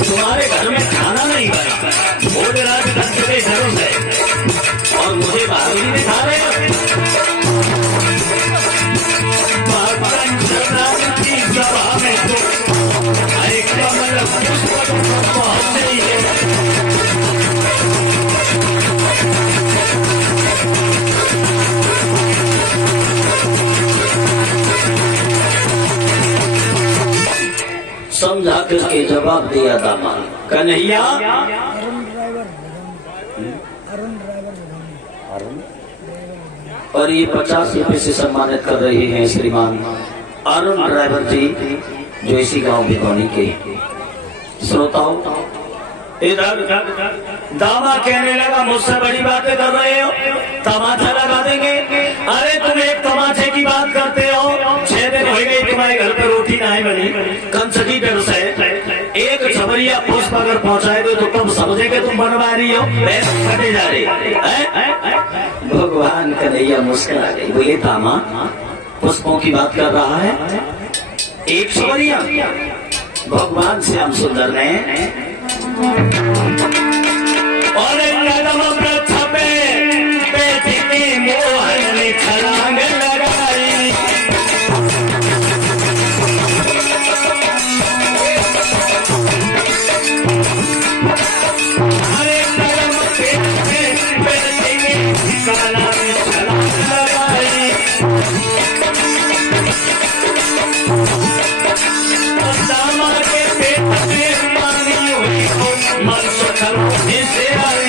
तुम्हारे घर में खाना नहीं बना, भोज रात ढंग से जरूर है और मुझे बहादुरी दिखा रहे हो। की सभा में तो एक कमल पुष्प पहुंच नहीं है। समझा करके जवाब दिया दामाद, कन्हैया और ये 50 रुपए से सम्मानित कर रहे हैं श्रीमान अरुण ड्राइवर जी, जो इसी गांव भिगौनी के। श्रोताओं, इधर दामा कहने लगा मुझसे बड़ी बातें कर रहे हो, तमाचा लगा देंगे। अरे तुम एक तमाचे की बात करते हो, 6 दिन हो गए तुम्हारे घर पे रोटी नहीं बनी, कंसकी डर से एक छबरिया पुष्प अगर पहुंचाए दो तो तुम समझेंगे तुम बनवा रही हो, फटे जा रही। भगवान कन्हैया मुस्कुरा गई, बोले दामा पुष्पों की बात कर रहा है, एक छबरिया भगवान श्याम सुंदर ने और कदम प्रथा पे बेटी मोहन ने छलांग लगाई। अरे कदम पे बेटी ने छलांग लगाई। दामा के पेट में पानी हुई मन सुखल से आई।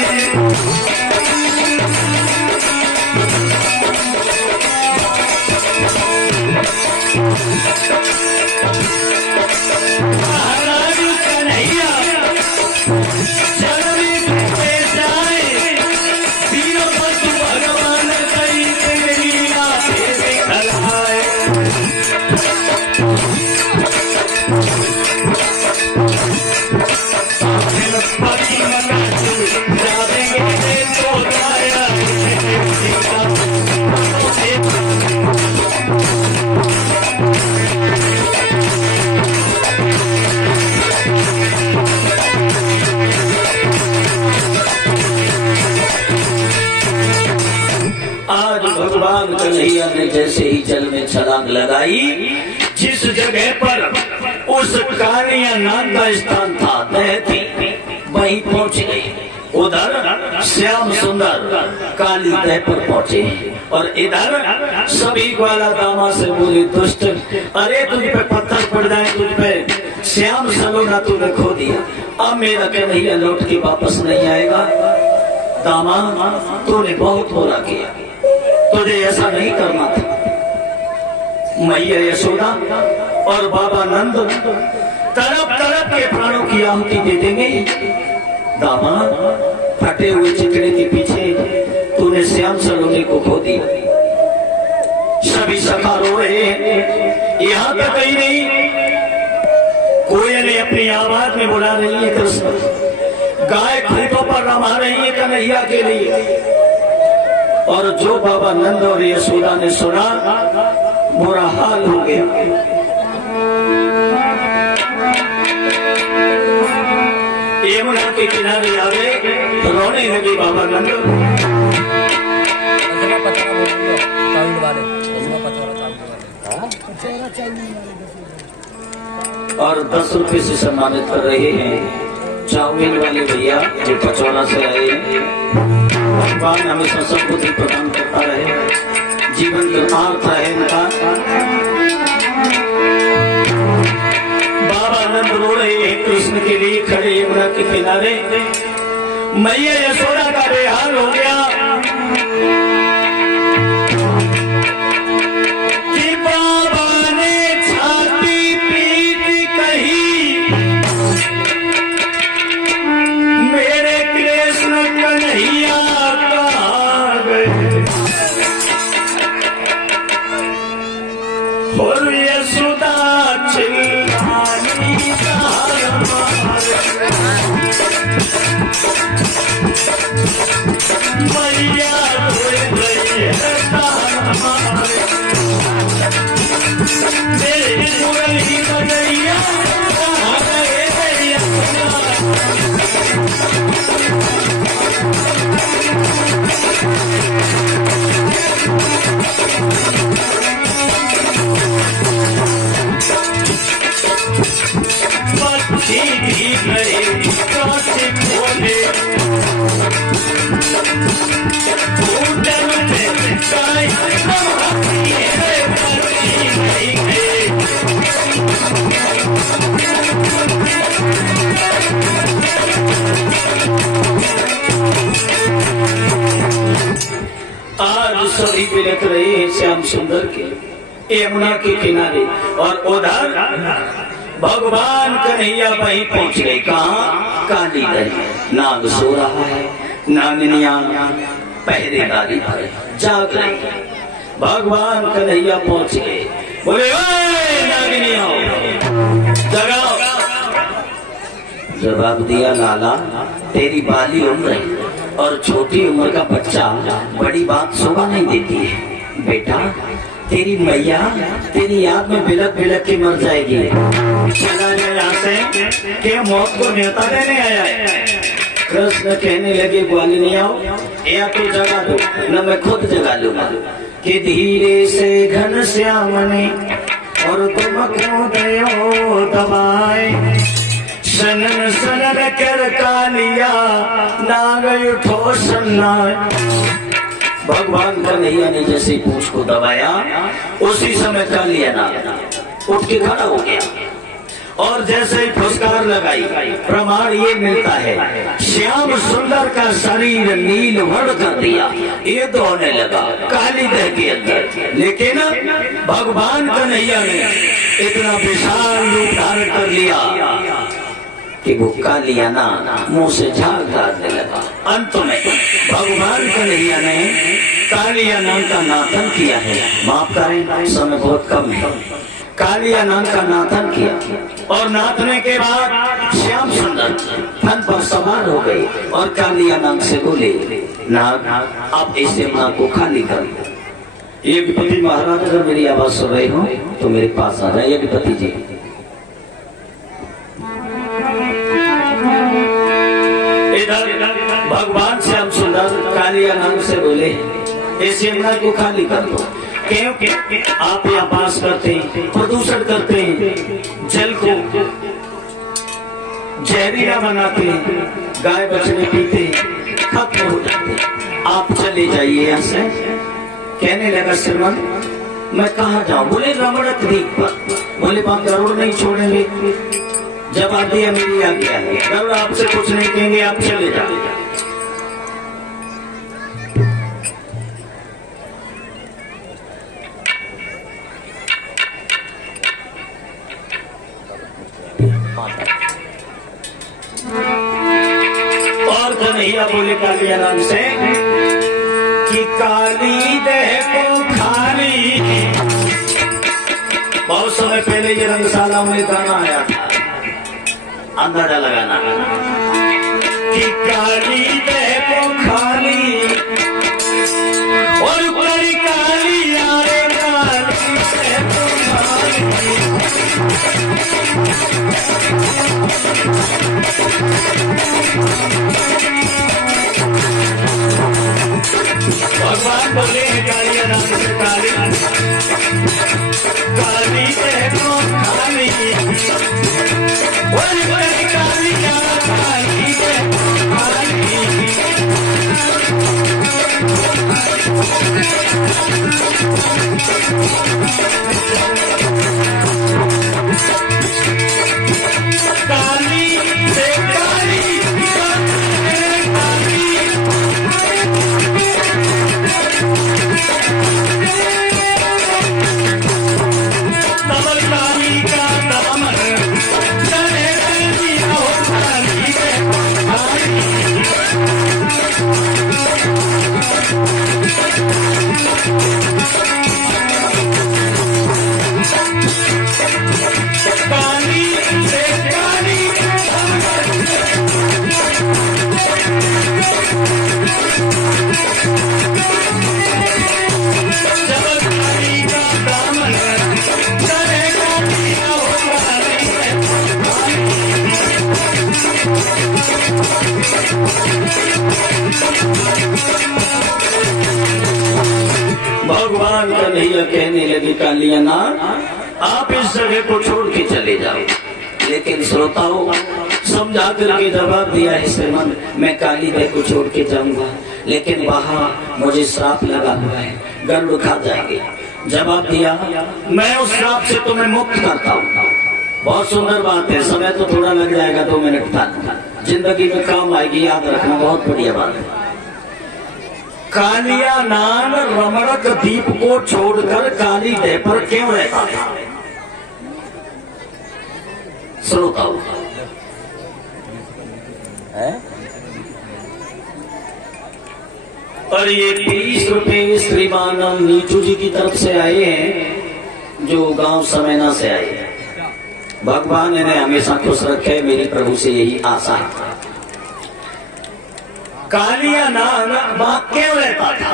भगवान कन्हैया ने जैसे ही जल में छलांग लगाई, जिस जगह पर उस कालिया नाग का स्थान था थी वहीं पहुंच गई। उधर श्याम सुंदर काली तह पर पहुंचे और इधर सभी ग्वाला दामा से बोले, दुष्ट अरे तुझ पे पत्थर पड़ जाए, तुझ पे श्याम सलोना तूने खो दिया, अब मेरा कन्हैया लौट के वापस नहीं आएगा। दामा तूने बहुत बुरा किया, तुझे ऐसा नहीं करना था। मैया यशोदा और बाबा नंद तरफ तरफ के प्राणों की आहुति दे देंगे। दामा फटे हुए चितड़े के पीछे तूने श्याम सलोनी को खो दिया। सभी सखा रो रहे हैं, यहाँ तक कहीं नहीं, कोयलें अपनी आवाज में बुला रही है कृष्ण, गाय खूंटों पर रमा रही है कन्हैया के लिए। और जो बाबा नंद और यशोदा ने सुना, बुरा हाल हो गया। यमुना के किनारे आ गए, रोने लगे बाबा नंद। और 10 रुपए से सम्मानित कर रहे हैं चाउमीन वाले भैया जो पचौड़ा से आए हैं। भगवान हमेशा सबकुछ प्रदान करता रहे, जीवन कृतार्थ है इनका। बाबा नंद रो रहे हैं कृष्ण के लिए, खड़े यमुना के किनारे। मैया यशोदा का बेहाल हो गया कि बाबा ने छाती पीट कही, मेरे कृष्ण कन्हैया कहाँ गए। और यशोदा चिल्लानी मैया रहे कांच खोले होटल में चाय आज सभी बिलख रहे हैं श्याम सुंदर के यमुना के किनारे और उधर भगवान कन्हैया वहीं पहुंच गए। कहाँ? काली दरी। नाग सो रहा है, नागिनियां पहरेदारी पर जाग रही है। भगवान कन्हैया पहुंच गए, बोले ओए नागिनियां जगाओ। जवाब दिया, लाला तेरी बाली उम्र है और छोटी उम्र का बच्चा बड़ी बात सुबह नहीं देती है। बेटा तेरी मैया तेरी याद में बिलक बिलक के मर जाएगी। चला गया यहाँ से कि मौत को न्योता देने आया है। कृष्ण कहने लगे ग्वालिनी आओ या तो जगा दो न मैं खुद जगा लूंगा। कि धीरे से घन श्याम ने और तुमको दयो दबाए सनन सनन कर कालिया नाग उठो सन्नाए। भगवान कन्हैया ने जैसे पूंछ को दबाया उसी समय कालिया नाग उठ के खड़ा हो गया और जैसे ही फुसकार लगाई प्रमाण ये मिलता है श्याम सुंदर का शरीर नील वर्ण कर दिया। ये दौड़ने लगा काली दह के अंदर। लेकिन भगवान कन्हैया ने इतना विशाल रूप धारण कर लिया कि वो कालिया ना मुंह से झाग डालने लगा। अंत में भगवान कन्हैया ने कालिया नाम का नाथन किया है। माफ करें समय बहुत कम है। कालिया नाम का नाथन किया और नाथने के बाद श्याम सुंदर फन पर सवार हो गए और कालिया नाम से बोले, नाग आप इस यमुना को खाली कर दो। ये विपति महाराज अगर मेरी आवाज सुन रहे हो तो मेरे पास आ जाए। ये विपति जी भगवान श्याम सुंदर कालिया नाम से बोले इस यमुना को खाली कर दो। क्योंकि आप यहाँ पास करते हैं, प्रदूषण करते हैं, जल को जहरीला बनाते हैं, गाय बछड़े पीते खत्म हो जाते। आप चले जाइए यहाँ से। कहने लगा श्रीमान मैं कहाँ जाऊँ? बोले रमणक द्वीप पर। बोले वहाँ गरुड़ नहीं छोड़ेंगे। जवाब दिया मेरी आज्ञा है, गरुड़ आपसे कुछ नहीं कहेंगे, आप चले जाइए। और कन्हैया बोले कालिया नाम से कि काली देह को खाली। बहुत समय पहले ये रंगशाला में गाना आया था, अंदाजा लगाना कि काली देह को खाली और बड़ी काली आए काली देह को खाली। भगवान बोले कालिया नाम से काली काली देह को खाली और बड़ी काली काली देह को खाली। काली से काली तमल काली का दामन चले काली हो काली काली से काली जब काली का दामन चले काली हो भगवान कन्हैया कहने लगे कालिया नाग आप इस जगह को छोड़ के चले जाओ। लेकिन श्रोताओं समझा करके जवाब दिया, हे श्रीमान मैं काली देह को छोड़ के जाऊंगा, लेकिन वहां मुझे श्राप लगा हुआ है, गरुड़ खा जाएंगे। जवाब दिया, मैं उस श्राप से तुम्हें मुक्त करता हूँ। बहुत सुंदर बात है, समय तो थोड़ा लग जाएगा, 2 मिनट था, जिंदगी में काम आएगी, याद रखना, बहुत बढ़िया बात है। कालियानान रमणक दीप को छोड़कर काली देह पर क्यों रहता था? श्रोताओ, और ये 20 रुपए श्रीमान नीचू जी की तरफ से आए हैं, जो गांव समेना से आए हैं। भगवान इन्हें हमेशा खुश रखे, मेरी प्रभु से यही आशा है। कालियानान वहां क्यों रहता था?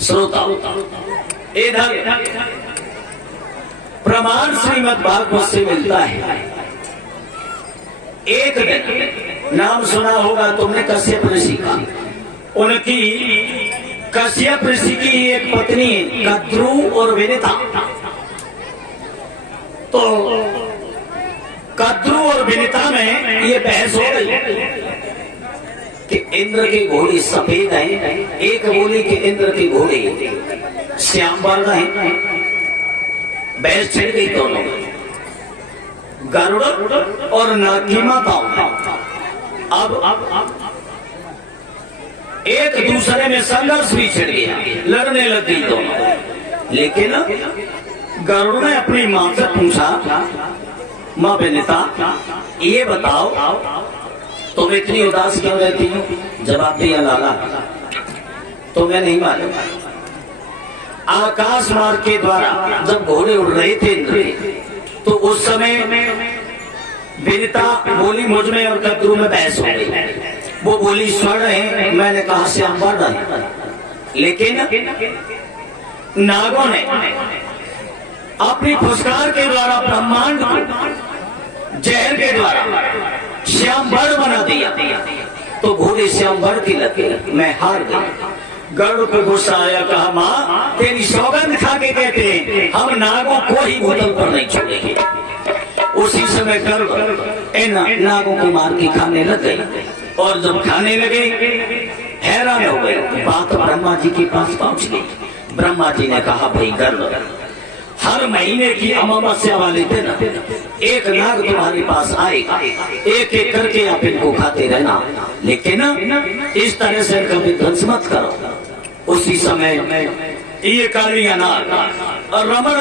श्रोताओ, इधर प्रमाण श्रीमद् भागवत से मिलता है। एक दिन नाम सुना होगा तुमने कश्यप ऋषि का। उनकी कश्यप ऋषि की एक पत्नी कद्रू और विनिता। तो कद्रू और विनिता में ये बहस हो गई कि इंद्र के घोड़े सफेद हैं, एक बोली कि इंद्र के घोड़े श्याम वर्ण हैं। बहस छिड़ गई दोनों, गरुड़ और नाग की माताओं में। अब एक दूसरे में संघर्ष भी छिड़ गया, लड़ने लग गई दोनों। लेकिन गरुड़ ने अपनी मां से पूछा, मां विनिता ये बताओ तुम इतनी उदास क्यों रहती हो? जवाब दिया, लाला तुम्हें नहीं मालूम, आकाश मार्ग के द्वारा जब घोड़े उड़ रहे थे इंद्र के, तो उस समय विनिता बोली मुझ में और कद्रू में बहस हो गई। वो बोली स्वर्ण है, मैंने कहा श्याम वर्ण है। लेकिन नागों ने अपनी फुसकार के द्वारा ब्रह्मांड को जहर के द्वारा श्याम वर्ण बना दिया, तो घोड़े श्याम वर्ण की लगे, मैं हार गई। गरुड़ को गुस्सा आया, कहा माँ तेरी सौगंध खा के कहते हैं हम नागों को ही भूतल पर नहीं छोड़ेंगे। उसी समय गरुड़ इन नागों को मार के खाने लग गई, और जब खाने लगे हैरान हो गए। बात ब्रह्मा जी के पास पहुंच गई। ब्रह्मा जी ने कहा, भाई गरुड़, हर महीने की अमावस्या वाले दिन एक नाग तुम्हारे पास आएगा, एक एक करके आप इनको खाते रहना, लेकिन इस तरह से इनका विध्वंस मत करो। उसी समय ये कालियानाग और रमण